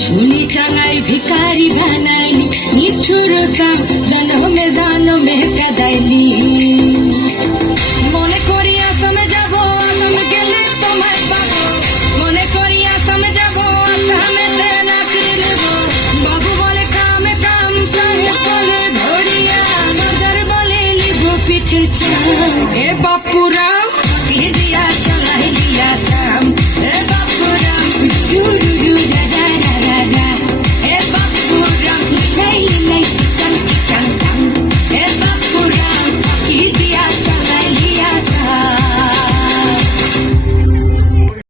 झूली टांगाई भिकारी बनाइली निठुर साम जन्मे जन्मे कादाइली মনে করি আসামে যাব আসাম গেলে তোমায় পাবো মনে করি আসামে যাব আসামেতে নাচি নেব বাবু বলে কামে কাম সঙ্গে বলে ধরিয়া নজর বলে লিব পিঠের চাম